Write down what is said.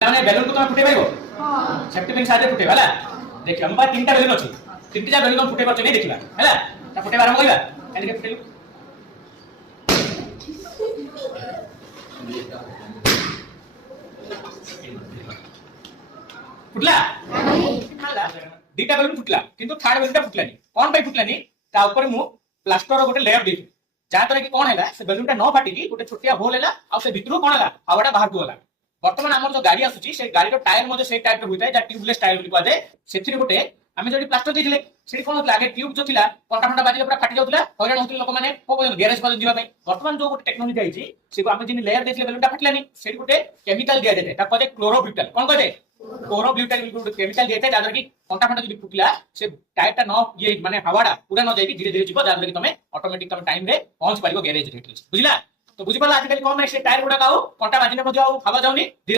ମାନେ ବେଲୁନ କୁ ତମେ ଫୁଟେଇ ପାରିବ ସେଫ୍ଟି ପିନ୍ ସାହାଯ୍ୟରେ ଫୁଟେଇବା ହେଲା। ଦେଖିବା ମୋ ପାଖରେ ତିନିଟା ବେଲୁନ ଅଛି, ତିନିଟା ବେଲୁନ ଫୁଟେଇ ପାରୁଛ ନାହିଁ ଦେଖିବା ହେଲା। ତା ଫୁଟେଇବା ଆରମ୍ଭ କରିବା। କାହିଁକି ଫୁଟେଇଲୁ फुटला दीटा बेलून फुटला किंतु थर्ड बेलून फुटलानी कौन पे फुटलानी ता ऊपर मु प्लास्टर गोटे लेयर दे जहाँ तरह की कौन है से बेलूनटा न फाटिकी गोटे छोटिया होल है आ से भितर कौन है हवाटा बाहर को गला। बर्तमान आम जो गाड़ी आसूची से गाड़ी टायर मध्य से टाइप होता है ट्यूबलेस टायर कह जाए से गोटे आम जो प्लास्टर देते से कौन होता आगे ट्यूब जो था कंटा फंटा बाजिले पूरा फाटी जाऊला हईराण होते लोक मैंने ग्यारेज पर जावाई। बर्तमान जो गोटे टेक्नोलोजी आई से आम जिन लेयर देते बेलूनटा फाटिलानी से गोटे केमिकल दिया जाए कहे क्लोरोब्यूटल कौन कहे क्लोरोब्यूटल केमिकल दिया जाए जहाँ की कंटा फंटा जो फुटिला से टायरटा न ये माने हवाटा पूरा न जाए धीरे धीरे जीव जहाँ तुम ऑटोमेटिक तुम टाइम रे पहुंच पार गैरेज बुझला। तो बुझी पारा आजिकल कौन से टायर गुड़ा कंटा बाजिले हवा जाऊनी।